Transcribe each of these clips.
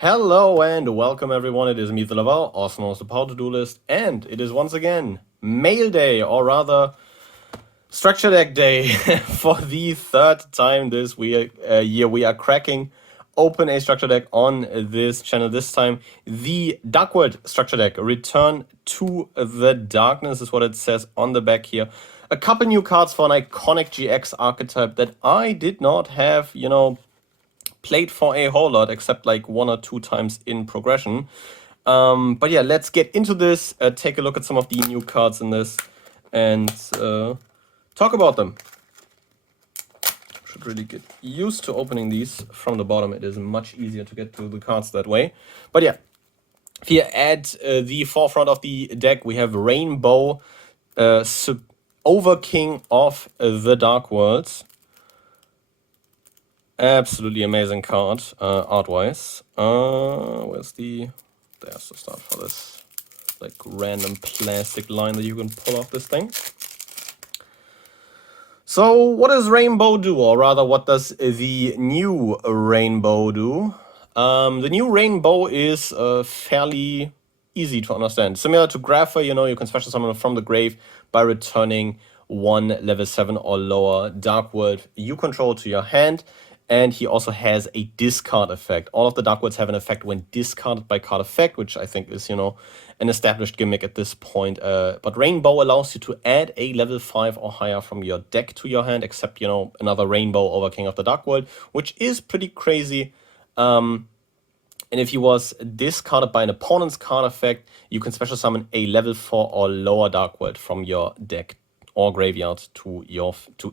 Hello and welcome everyone, it is me, the Laval, also known as the Power To-Do List, and it is once again Mail Day, or rather Structure Deck Day. For the third time this year we are cracking open a structure deck on this channel. This time the Dark World structure deck, Return to the Darkness is what it says on the back here. A couple new cards for an iconic GX archetype that I did not have, played for a whole lot, except like 1 or 2 times in progression. But yeah, let's get into this, take a look at some of the new cards in this, and talk about them. Should really get used to opening these from the bottom. It is much easier to get to the cards that way. But yeah, here at the forefront of the deck, we have Rainbow, Overking of the Dark World. Absolutely amazing card, art-wise. There's the start for this, like, random plastic line that you can pull off this thing. So what does Rainbow do, or rather, what does the new Rainbow do? The new Rainbow is fairly easy to understand. Similar to Grapha, you can special summon from the grave by returning 1 level 7 or lower Dark World you control to your hand. And he also has a discard effect. All of the Dark Worlds have an effect when discarded by card effect, which I think is, an established gimmick at this point. But Rainbow allows you to add a level 5 or higher from your deck to your hand, except, another Rainbow over King of the Dark World, which is pretty crazy. And if he was discarded by an opponent's card effect, you can special summon a level 4 or lower Dark World from your deck or graveyard to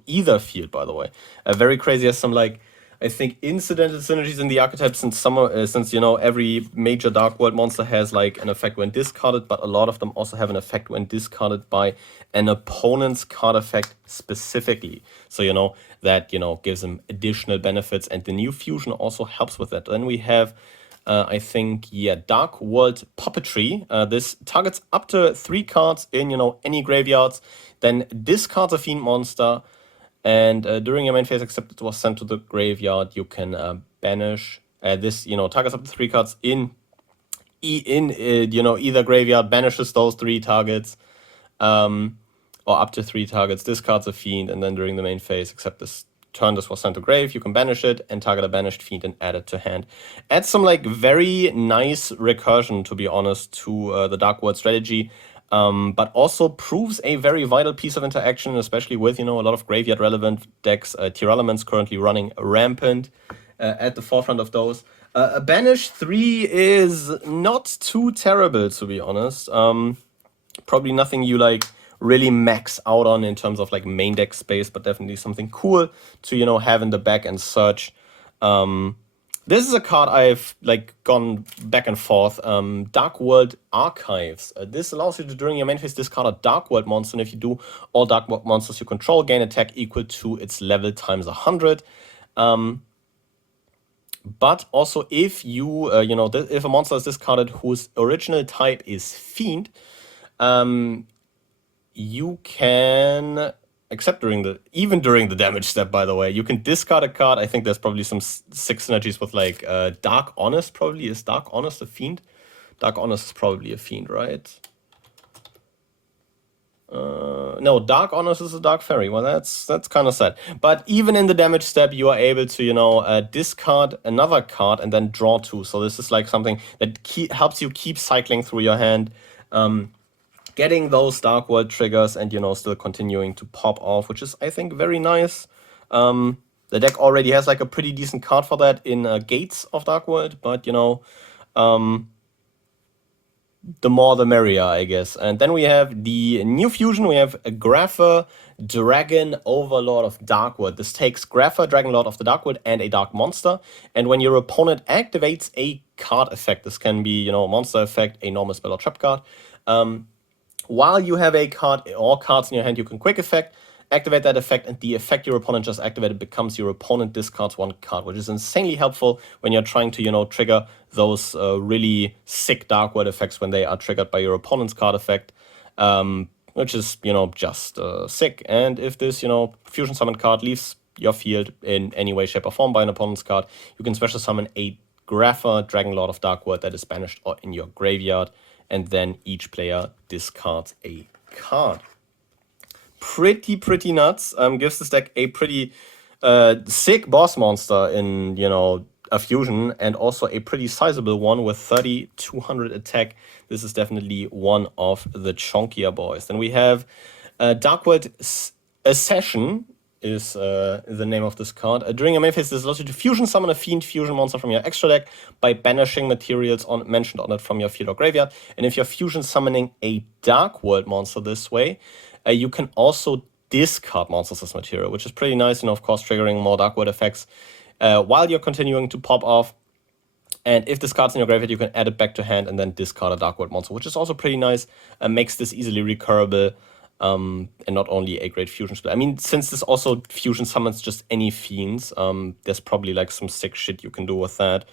either field, by the way. Very crazy, as some, like, I think incidental synergies in the archetype, since every major Dark World monster has like an effect when discarded, but a lot of them also have an effect when discarded by an opponent's card effect specifically. So that gives them additional benefits, and the new fusion also helps with that. Then we have Dark World Puppetry. This targets up to 3 cards in any graveyards, then discards a fiend monster. And during your main phase, except it was sent to the graveyard, you can banish this. Targets up to 3 cards in either graveyard, banishes those 3 targets, or up to 3 targets. Discards a fiend, and then during the main phase, except this turn this was sent to grave, you can banish it and target a banished fiend and add it to hand. Adds some like very nice recursion, to be honest, to the Dark World strategy. But also proves a very vital piece of interaction, especially with, a lot of graveyard-relevant decks. Tier Elements currently running rampant at the forefront of those. A Banish 3 is not too terrible, to be honest. Probably nothing you, like, really max out on in terms of, like, main deck space, but definitely something cool to, have in the back and search. This is a card I've like gone back and forth. Dark World Archives. This allows you to, during your main phase, discard a Dark World monster, and if you do, all Dark World monsters you control gain attack equal to its level times 100. But also, if you, if a monster is discarded whose original type is Fiend, you can, except even during the damage step, by the way, you can discard a card. I think there's probably some sick synergies with like Dark Honest. Probably is Dark Honest a fiend? Dark Honest is probably a fiend, right? No, Dark Honest is a Dark Fairy. Well, that's kind of sad. But even in the damage step, you are able to discard another card and then draw 2. So this is like something that helps you keep cycling through your hand. Getting those Dark World triggers and, still continuing to pop off, which is, I think, very nice. The deck already has, like, a pretty decent card for that in Gates of Dark World, but, the more the merrier, I guess. And then we have the new fusion. We have a Grapha, Dragon, Overlord of Dark World. This takes Grapha, Dragon Lord of the Dark World, and a Dark Monster. And when your opponent activates a card effect, this can be, a monster effect, a normal spell or trap card, while you have a card or cards in your hand, you can quick effect, activate that effect, and the effect your opponent just activated becomes your opponent discards 1 card, which is insanely helpful when you're trying to, trigger those really sick Dark World effects when they are triggered by your opponent's card effect, which is, just sick. And if this, Fusion Summon card leaves your field in any way, shape, or form by an opponent's card, you can special summon a Grapha, Dragonlord of Dark World, that is banished or in your graveyard, and then each player discards a card. Pretty nuts. Gives this deck a pretty sick boss monster in, you know, a fusion, and also a pretty sizable one with 3,200 attack. This is definitely one of the chunkier boys. Then we have Dark World Accession is the name of this card. During a main phase, this allows you to fusion summon a fiend fusion monster from your extra deck by banishing materials mentioned on it from your field or graveyard. And if you're fusion summoning a Dark World monster this way, you can also discard monsters as material, which is pretty nice, and of course triggering more Dark World effects while you're continuing to pop off. And if this card's in your graveyard, you can add it back to hand and then discard a Dark World monster, which is also pretty nice. Makes this easily recurable, and not only a great fusion spell. I mean, since this also fusion summons just any fiends, there's probably like some sick shit you can do with that.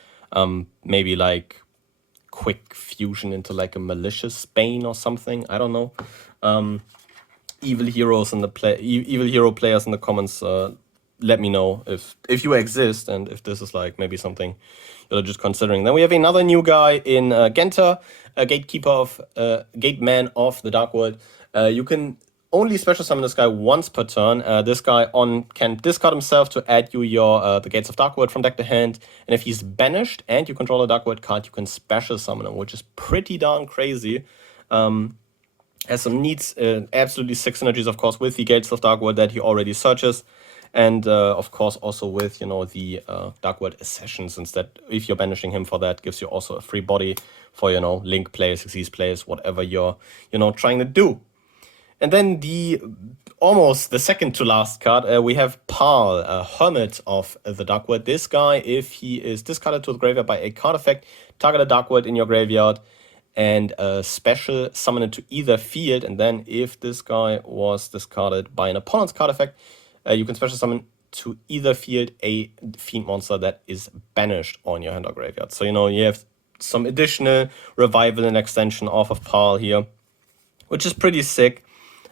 Maybe like quick fusion into like a malicious Bane or something. I don't know. Evil heroes in the evil hero players in the comments, let me know if you exist and if this is like maybe something you're just considering. Then we have another new guy in Genta, a gatekeeper of gateman of the Dark World. You can only special summon this guy once per turn. This guy can discard himself to add you your the Gates of Dark World from deck to hand, and if he's banished and you control a Dark World card, you can special summon him, which is pretty darn crazy. Has some needs, absolutely sick synergies, of course, with the Gates of Dark World that he already searches, and of course also with, you know, the Dark World Accession, since that if you're banishing him for that, gives you also a free body for, you know, Link plays, Xyz plays, whatever you're, you know, trying to do. And then almost the second to last card, we have Paul, a Hermit of the Dark World. This guy, if he is discarded to the graveyard by a card effect, target a Dark World in your graveyard, and special summon it to either field. And then if this guy was discarded by an opponent's card effect, you can special summon to either field a fiend monster that is banished on your hand or graveyard. So, you know, you have some additional revival and extension off of Paul here, which is pretty sick,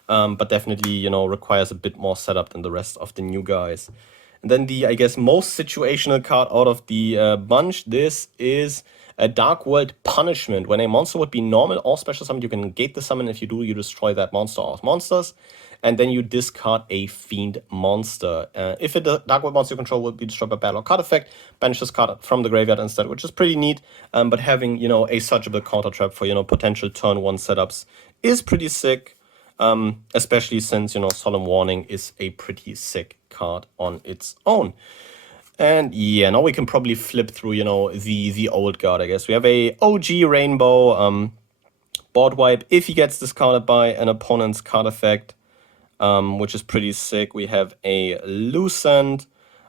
but definitely, you know, requires a bit more setup than the rest of the new guys. And then the, I guess, most situational card out of the bunch, this is a Dark World Punishment. When a monster would be normal or special summoned, you can negate the summon. If you do, you destroy that monster or monsters, and then you discard a fiend monster. If a Dark World monster you control will be destroyed by battle or card effect, banish this card from the graveyard instead, which is pretty neat. But having, you know, a searchable counter trap for, you know, potential turn one setups is pretty sick. Especially since, you know, Solemn Warning is a pretty sick card on its own. And yeah, now we can probably flip through, you know, the old guard, I guess. We have a OG Rainbow board wipe if he gets discarded by an opponent's card effect, which is pretty sick. We have a Lucent,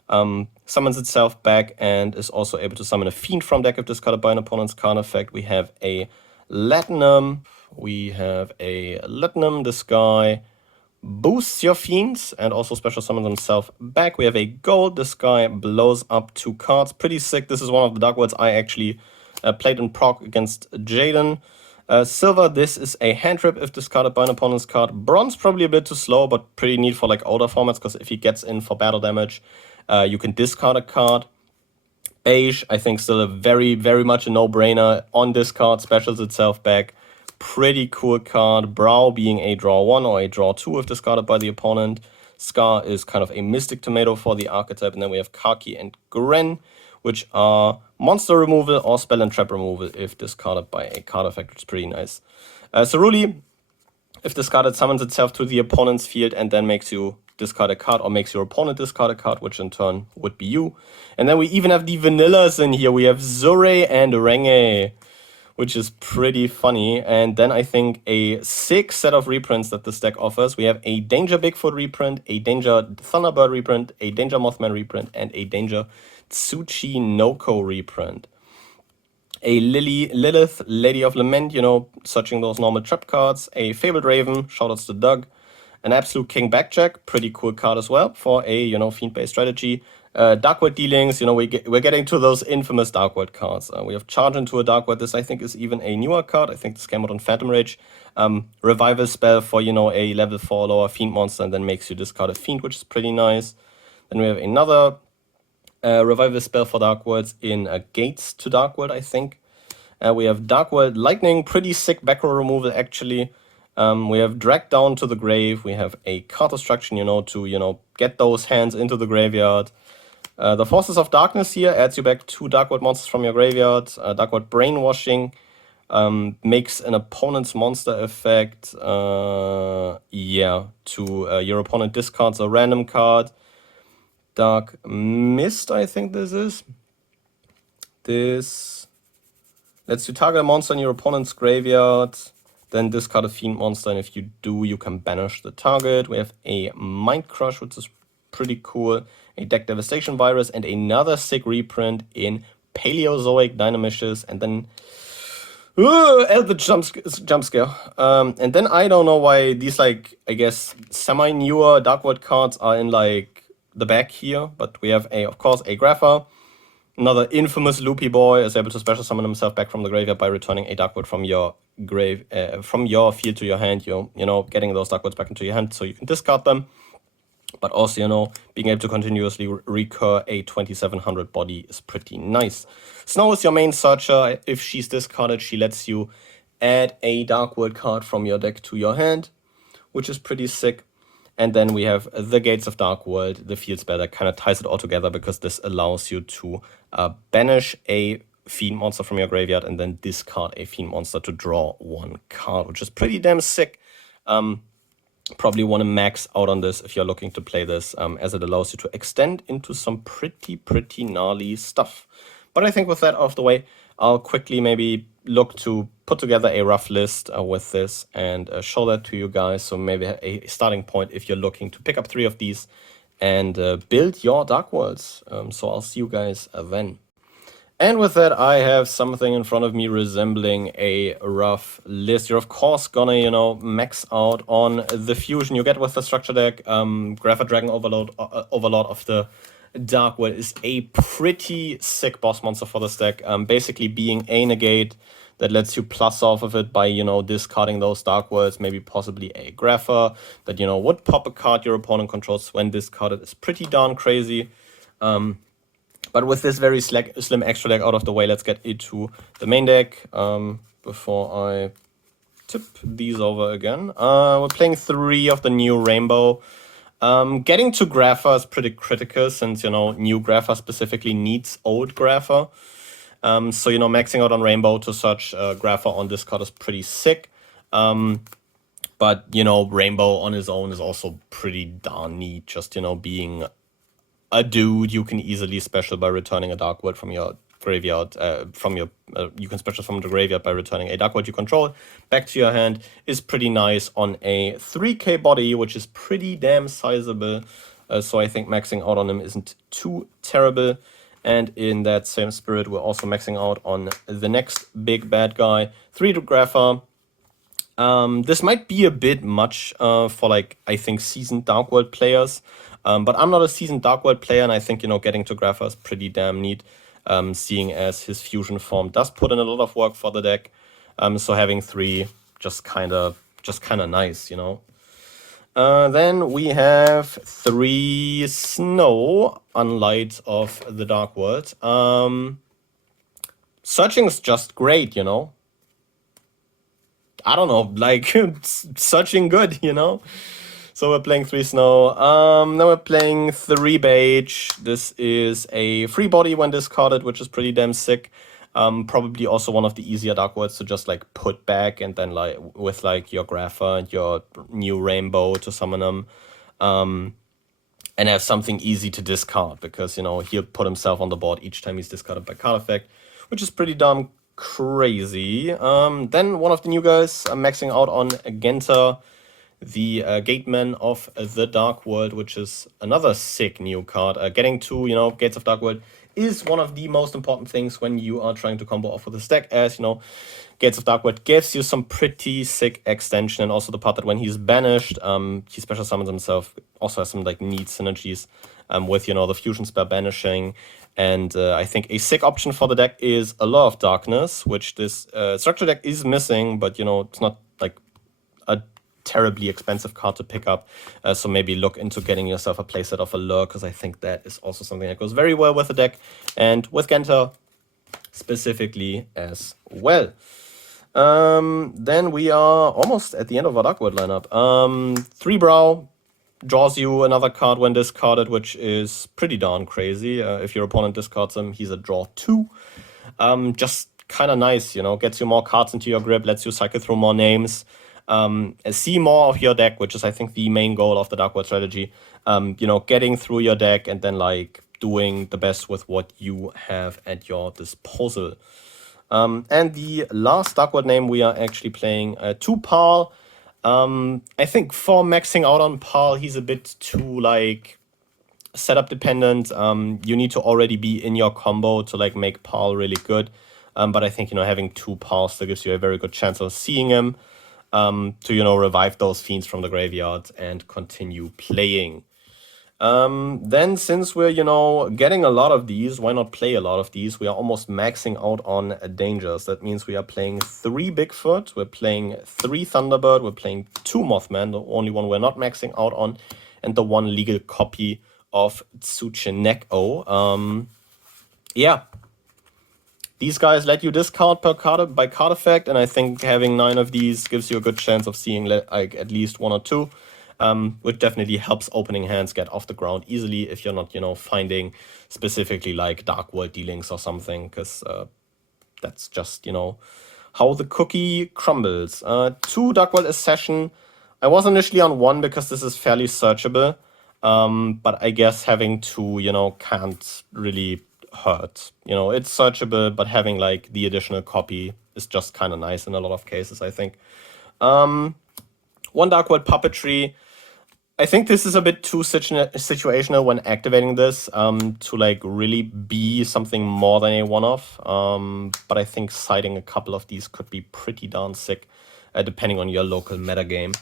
summons itself back and is also able to summon a Fiend from deck if discarded by an opponent's card effect. We have a Latinum. This guy boosts your fiends and also special summons himself back. We have a gold. This guy blows up 2 cards. Pretty sick. This is one of the Dark Worlds I actually played in proc against Jaden. Silver, this is a hand trip if discarded by an opponent's card. Bronze, probably a bit too slow, but pretty neat for like older formats, because if he gets in for battle damage, you can discard a card. Beige, I think still a very much a no-brainer. On discard, specials itself back. Pretty cool card. Brow being a draw 1 or a draw 2 if discarded by the opponent. Scar is kind of a Mystic Tomato for the archetype. And then we have Kaki and Gren, which are monster removal or spell and trap removal if discarded by a card effect, which is pretty nice. Ceruli, if discarded, summons itself to the opponent's field and then makes you discard a card or makes your opponent discard a card, which in turn would be you. And then we even have the vanillas in here. We have Zure and Renge, which is pretty funny. And then I think a sick set of reprints that this deck offers. We have a Danger Bigfoot reprint, a Danger Thunderbird reprint, a Danger Mothman reprint, and a Danger Tsuchi Noko reprint. A Lilith, Lady of Lament, you know, searching those normal trap cards. A Fabled Raven, shoutouts to Doug. An Absolute King Backjack, pretty cool card as well for a, you know, fiend-based strategy. Dark World Dealings, you know, we're getting to those infamous Dark World cards. We have Charge into a Dark World. This, I think, is even a newer card. I think this came out on Phantom Rage. Revival spell for, you know, a level 4 lower Fiend monster, and then makes you discard a Fiend, which is pretty nice. Then we have another Revive the spell for Dark Worlds in Gates to Dark World, I think. We have Dark World Lightning, pretty sick back row removal actually. We have Drag Down to the Grave. We have a card destruction, to, get those hands into the graveyard. The Forces of Darkness here adds you back 2 Dark World monsters from your graveyard. Dark World Brainwashing makes an opponent's monster effect, to your opponent discards a random card. Dark Mist, I think this is. This lets you target a monster in your opponent's graveyard, then discard a Fiend monster, and if you do, you can banish the target. We have a Mind Crush, which is pretty cool, a Deck Devastation Virus, and another sick reprint in Paleozoic Dynamishes, and then Eldritch jump scare. And then I don't know why these, like, I guess, semi-newer Dark World cards are in, like, the back here, but we have, of course, a Grapha. Another infamous Loopy Boy is able to special summon himself back from the graveyard by returning a Dark World from your from your field to your hand. Getting those Dark Worlds back into your hand so you can discard them. But also, being able to continuously recur a 2700 body is pretty nice. Snow is your main searcher. If she's discarded, she lets you add a Dark World card from your deck to your hand, which is pretty sick. And then we have the Gates of Dark World, the field spell that kind of ties it all together, because this allows you to banish a Fiend monster from your graveyard and then discard a Fiend monster to draw 1 card, which is pretty damn sick. Probably want to max out on this if you're looking to play this, as it allows you to extend into some pretty gnarly stuff. But I think with that out of the way, I'll quickly maybe look to put together a rough list with this and show that to you guys. So maybe a starting point if you're looking to pick up 3 of these and build your Dark Worlds. So I'll see you guys then. And with that, I have something in front of me resembling a rough list. You're, of course, gonna, max out on the fusion you get with the structure deck. Grapha Dragon Overlord of the Dark World is a pretty sick boss monster for this deck. Basically being a negate that lets you plus off of it by, discarding those Dark Worlds, maybe possibly a Grapha that, would pop a card your opponent controls when discarded is pretty darn crazy. But with this very slim extra deck out of the way, let's get into the main deck before I tip these over again. We're playing 3 of the new Rainbow. Getting to Grapha is pretty critical since, new Grapha specifically needs old Grapha. So, maxing out on Rainbow to search Grapha on discard is pretty sick. But, Rainbow on his own is also pretty darn neat, just, being a dude you can easily special by returning a Dark World from your graveyard. You can special from the graveyard by returning a Dark World you control back to your hand is pretty nice on a 3k body, which is pretty damn sizable. So I think maxing out on him isn't too terrible. And in that same spirit, we're also maxing out on the next big bad guy, 3 to Grapha. This might be a bit much for, I think, seasoned Dark World players. But I'm not a seasoned Dark World player, and I think, getting to Grapha is pretty damn neat, seeing as his fusion form does put in a lot of work for the deck. So having 3 just kind of nice, Then we have 3 Snow, Unlight of the Dark World. Searching is just great, I don't know, searching good, So we're playing 3 Snow. Now we're playing 3 Beige. This is a free body when discarded, which is pretty damn sick. Probably also one of the easier Dark Worlds to just put back and then with your Grapha and your new Rainbow to summon them. And have something easy to discard because, he'll put himself on the board each time he's discarded by card effect, which is pretty damn crazy. Then one of the new guys, maxing out on Genta, the Gateman of the Dark World, which is another sick new card. Getting to, Gates of Dark World is one of the most important things when you are trying to combo off with this deck, as, Gates of Dark World gives you some pretty sick extension, and also the part that when he's banished, he special summons himself, also has some, neat synergies with, the fusion spell banishing. And I think a sick option for the deck is a Law of Darkness, which this structure deck is missing, but, it's not, a terribly expensive card to pick up. So maybe look into getting yourself a playset of Allure, because I think that is also something that goes very well with the deck and with Genta specifically as well. Then we are almost at the end of our Dark World lineup. 3 Brow draws you another card when discarded, which is pretty darn crazy. If your opponent discards him, he's a draw 2. Just kind of nice, you know, gets you more cards into your grip, lets you cycle through more names, see more of your deck, which is, I think, the main goal of the Dark World strategy. You know, getting through your deck and then, like, doing the best with what you have at your disposal. And the last Dark World name we are actually playing 2 Parl. I think for maxing out on Parl, he's a bit too, like, setup dependent. You need to already be in your combo to, like, make Parl really good. But I think, you know, having 2 Parls still gives you a very good chance of seeing him to, you know, revive those fiends from the graveyard and continue playing. Then since we're, you know, getting a lot of these, why not play a lot of these? We are almost maxing out on dangers. That means we are playing 3 Bigfoot, we're playing 3 Thunderbird, we're playing 2 Mothman, the only one we're not maxing out on, and the 1 legal copy of Tsuchineko. Yeah. These guys let you discard per card by card effect, and I think having 9 of these gives you a good chance of seeing like at least 1 or 2. Which definitely helps opening hands get off the ground easily if you're not, you know, finding specifically like Dark World dealings or something, because that's just, you know, how the cookie crumbles. 2 Dark World Accession. I was initially on 1 because this is fairly searchable, but I guess having 2, you know, can't really hurt. You know, it's searchable, but having like the additional copy is just kind of nice in a lot of cases, I think. 1 Dark World Puppetry. I think this is a bit too situational when activating this to like really be something more than a one-off. But I think citing a couple of these could be pretty darn sick, depending on your local metagame.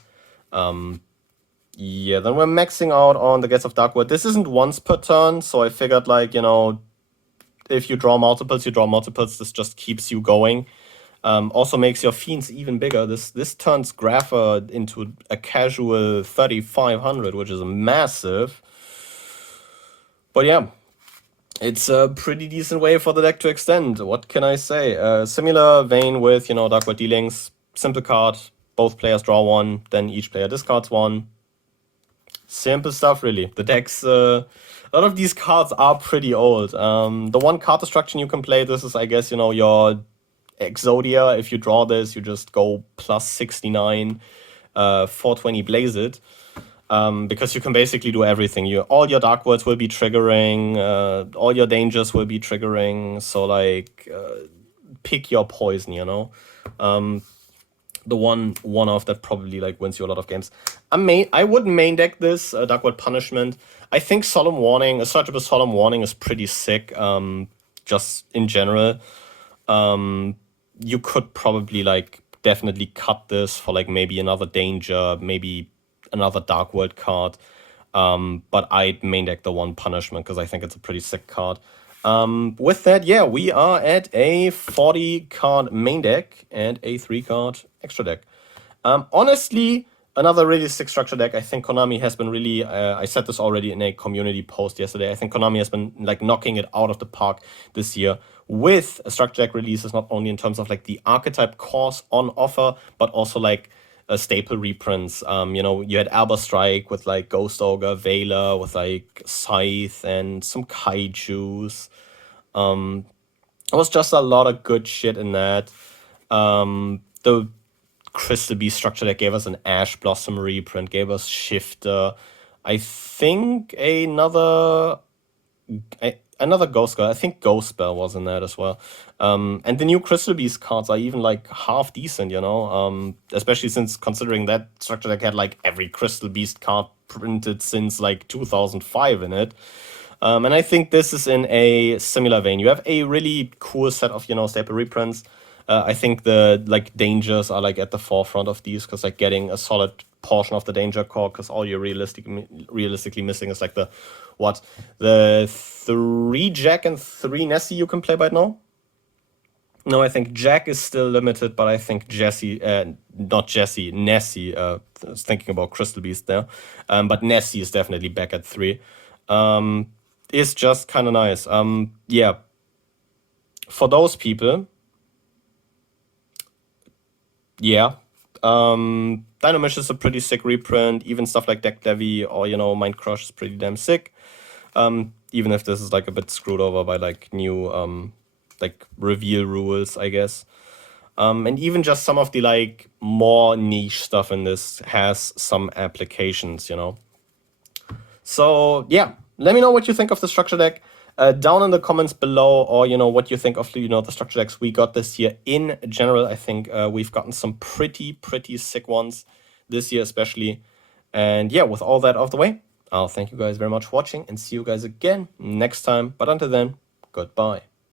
Yeah, then we're maxing out on the Gates of Dark World. This isn't once per turn, so I figured, like, you know, if you draw multiples, you draw multiples. This just keeps you going. Also makes your fiends even bigger. This turns Grapha into a casual 3500, which is massive. But yeah, it's a pretty decent way for the deck to extend. What can I say? Similar vein with, you know, Dark World dealings. Simple card. Both players draw 1, then each player discards 1. Simple stuff, really. The decks, a lot of these cards are pretty old. The 1 card destruction you can play, this is, I guess, you know, your Exodia. If you draw this, you just go plus 69, 420 Blaze it, because you can basically do everything. All your Dark Worlds will be triggering, all your dangers will be triggering, so like pick your poison, you know. The one-off that probably like wins you a lot of games. I would main deck this Dark World Punishment. I think Solemn Warning, a searchable Solemn Warning is pretty sick, just in general. You could probably like definitely cut this for like maybe another danger, maybe another Dark World card. But I'd main deck the 1 Punishment because I think it's a pretty sick card. With that, yeah, we are at a 40 card main deck and a 3 card extra deck. Honestly, another really sick structure deck. I think Konami has been really, I said this already in a community post yesterday, I think Konami has been like knocking it out of the park this year with structure deck releases, not only in terms of like the archetype cores on offer, but also like staple reprints. You know, you had Alba Strike with like Ghost Ogre, Veiler with like Scythe and some Kaijus. It was just a lot of good shit in that. The Crystal Beast structure that gave us an Ash Blossom reprint, gave us Shifter. I think another Ghost Girl. I think Ghost Spell was in that as well. And the new Crystal Beast cards are even like half decent, you know. Especially since considering that structure deck had like every Crystal Beast card printed since like 2005 in it. And I think this is in a similar vein. You have a really cool set of, you know, staple reprints. I think the like dangers are like at the forefront of these, because like getting a solid portion of the danger core, because all you're realistically missing is like the 3 Jack and 3 Nessie you can play right now. No, I think Jack is still limited, but I think Nessie, I was thinking about Crystal Beast there, but Nessie is definitely back at 3. Is just kind of nice. Yeah, for those people, yeah. Dynamish is a pretty sick reprint. Even stuff like Deck Levy or, Mind Crush is pretty damn sick. Even if this is like a bit screwed over by like new like reveal rules, I guess. And even just some of the like more niche stuff in this has some applications, So yeah, let me know what you think of the structure deck down in the comments below, or what you think of the structure decks we got this year in general. I think we've gotten some pretty sick ones this year especially. And yeah, with all that out of the way, I'll thank you guys very much for watching and see you guys again next time. But until then, goodbye.